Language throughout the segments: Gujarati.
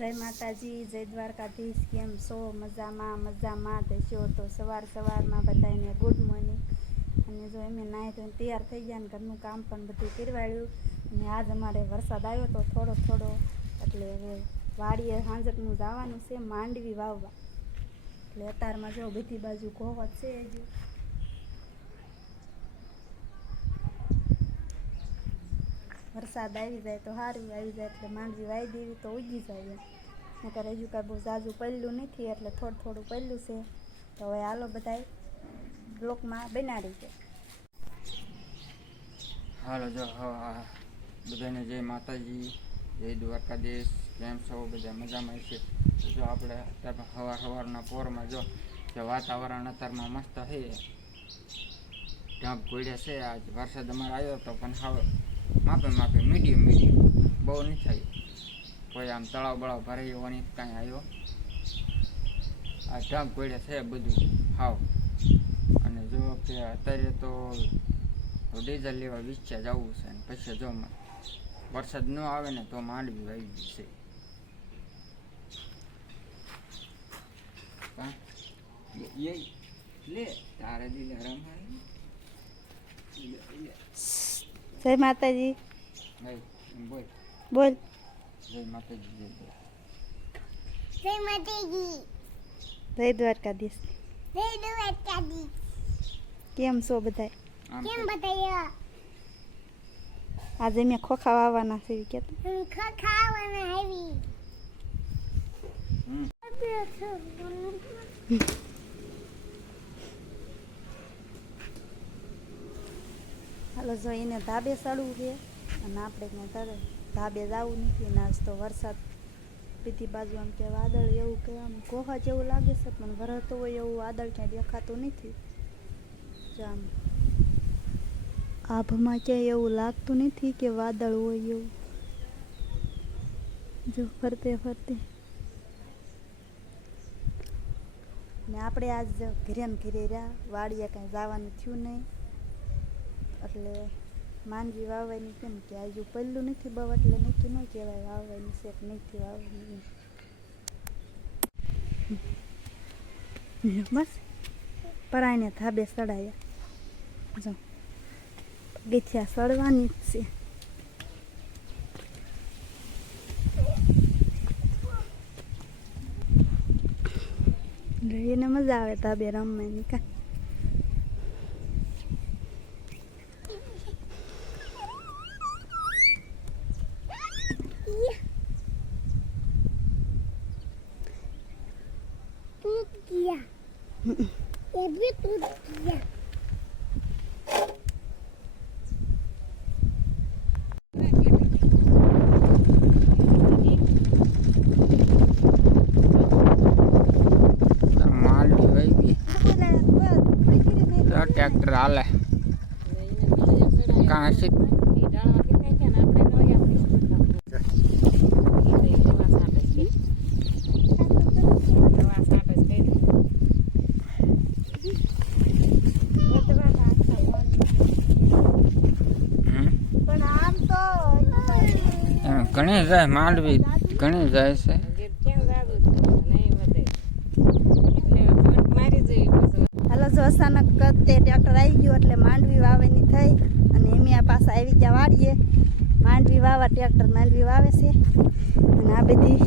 જય માતાજી, જય દ્વારકાધીશ. કેમ છો? મજામાં થશો તો સવારમાં બધાને ગુડ મોર્નિંગ. અને જો એમ નાહી ધોઈને તૈયાર થઈ ગયા ને ઘરનું કામ પણ બધું કરવાડ્યું. અને આજ અમારે વરસાદ આવ્યો તો થોડો એટલે હવે વાડીએ હાંજકનું જવાનું છે માંડવી વાવવા. એટલે અત્યારમાં જો બધી બાજુ ઘોવત છે હજુ. વરસાદ આવી જાય તો સારું, આવી જાય એટલે માંડવી વાવી દેવી તો ઉગી જાય. નકર હજુ કાંઈ બહુ ઝાઝું પડેલું નથી એટલે થોડું પડેલું છે. તો હવે હાલો બધાય બ્લોકમાં બનાવી છે. હાલો જો બધાને જય માતાજી, જય દ્વારકાધીશ. કેમ છો? બધા મજામાં છે. જો આપણે અત્યારે સવારના પોરમાં જો કે વાતાવરણ અત્યારમાં મસ્ત છે, ઢાંક ઘોડ્યા છે. આજ વરસાદ અમારે આવ્યો હતો પણ હવે માપે મીડિયમ બહુ નથી થયું. કોઈ આમ તળાવ બળાવ ભરાઈ એવો નહીં કાંઈ આવ્યો. આ ઢાંક ઘોડ્યા છે બધું હાવ. અને જો કે અત્યારે તો ડીઝલ લેવા વિચાર જવું છે. અને પછી જો વરસાદ ન આવે ને તો માંડવી વાવી છે. લે તારે દિલારામ જય માતાજી. બોલ બોલ. જય માતાજી. જય માતાજી. જય દ્વારકાધીશ. જય દ્વારકાધીશ. કેમ છો બધાય? કેમ બતાયા? આજે મેં ખોખા વાવવાના છે કે ખાવાના આવી. હાલો જો એને ધાબે ચડવું છે અને આપણે ક્યાં ધાબે જવું નથી. અને આજ તો વરસાદ બીજી બાજુ આમ કે વાદળ એવું કે આમ કોહા જેવું લાગે છે પણ વરસતો હોય એવું વાદળ ક્યાંય દેખાતું નથી. જો આમ આભમાં ક્યાંય એવું લાગતું નથી કે વાદળ હોય એવું. જો ફરતે ને આપણે આજ ઘરે રહ્યા, વાડીએ કાંઈ જવાનું થયું નહીં. એટલે માંડવી વાવવાની કેમ કે હજુ પહેલું નથી બહુ એટલે નક્કી ન કહેવાય વાવવાની છે કે નથી વાવવાની. બસ પરાઈને ધાબે ચડાયા. જો ગીઠિયા સડવાની જ છે. એને મજા આવે ધાબે રમવાની કા. ये भी टूट गया. ट्रैक्टर हाले कहाँ से घणी जाए मांडवी घणी जाए से હાલો જો અચાનક તે ટ્રેક્ટર આવી ગયું એટલે માંડવી વાવવાની થઈ. અને એમિયા પાસે આવી ગયા વાડીએ માંડવી વાવવા. ટ્રેક્ટર માંડવી વાવે છે અને આ બધી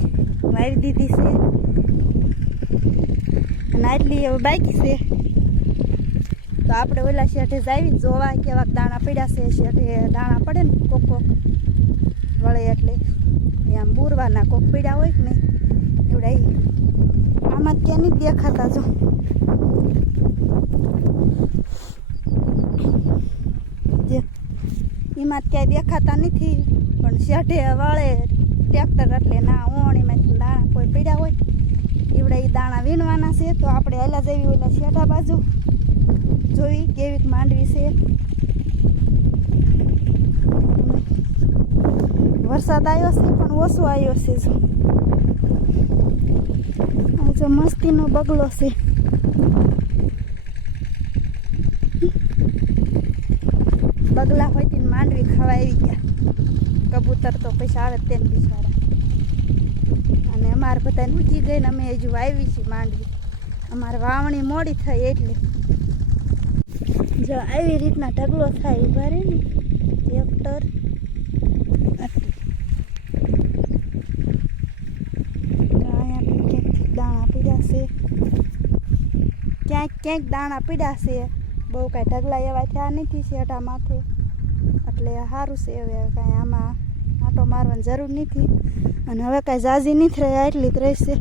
વાવી દીધી છે. અને આટલી એવું બાકી છે તો આપણે ઓલા શેઠે જાવી જોવા કેવાક દાણા પડ્યા છે. શેઠે દાણા પડે ને કોક વળે એટલે આમ બુરવાના કોક પડ્યા હોય કે નહીં એવડા આમાં ક્યાં નહીં દેખાતા. જો એમાં ક્યાંય દેખાતા નથી પણ શેઠે વળે ટ્રેક્ટર એટલે ના ઓણીમાંથી દાણા કોઈ પડ્યા હોય એવડા એ દાણા વીણવાના છે. તો આપણે હેલા જવી ઓલા શેઠા બાજુ જોઈ કેવીક માંડવી છે. વરસાદ આવ્યો છે પણ ઓછો આવ્યો છે. જો મસ્તીનો બગલો છે. બગલા હોય તે માંડવી ખાવા આવી ગયા. કબૂતર તો પૈસા આવે તેને બિચારા. અને અમારે બધાને ઉગી ગઈ ને અમે હજુ વાવી છીએ માંડવી. અમારે વાવણી મોડી થઈ એટલે જો આવી રીતના ઢગલો થાય ઉભા રહે ને ટ્રેક્ટર. અહીંયા બી ક્યાંક દાણા પીડ્યા છે, ક્યાંક દાણા પીડ્યા છે. બહુ કાંઈ ઢગલા એવા થયા નથી શેઠા માથે એટલે સારું છે. હવે કાંઈ આમાં આંટો મારવાની જરૂર નથી અને હવે કાંઈ ઝાઝી નથી રહ્યા એટલી જ રહેશે.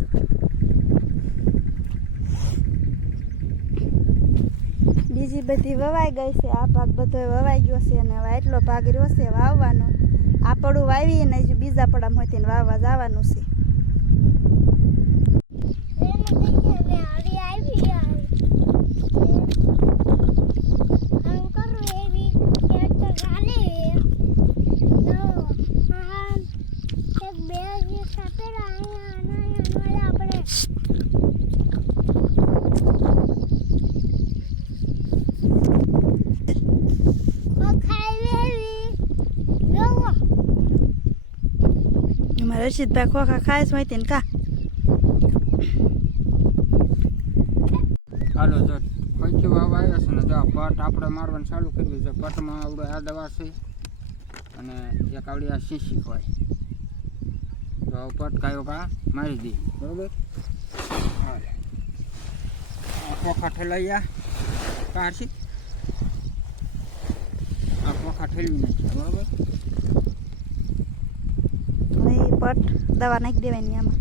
બીજી બધી વવાઈ ગઈ છે. આ ભાગ બધો વવાઈ ગયો છે અને હવે એટલો ભાગ રહ્યો છે વાવવાનો. આ પડું વાવીને હજુ બીજા પડામાં હોય તેને વાવવા જવાનું છે. એમાં રશીદભાઈ ખોખા ખાય છે હોય તેને કા હાલો જો ખોખી વાવ આવ્યો છે ને જો આ પટ આપણે મારવાનું ચાલુ કર્યું છે. પટમાં આવડે આ દવા છે અને એક આવડી આ શીશી હોય તો પટ કાયો કા મારી દે બરોબર. હાલે આ ખોખા ઠેલાયા કાઢી આ ખોખા ઠેલવી નાખ્યા બરોબર. હવે એ પટ દવા નાખી દેવાની આમાં.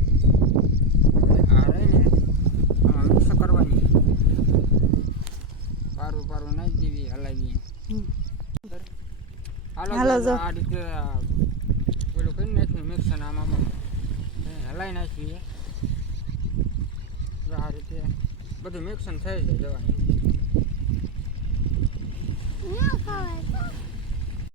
આ રહી ને આમાં મિક્સ કરવાની પારું નાખી દેવી હલાવી. હાલો જો આ રીતે પેલું કરી નાખ્યું મિક્સર આમાં હલાવી નાખીએ. આ રીતે બધું મિક્સર થઈ જાય જવાની.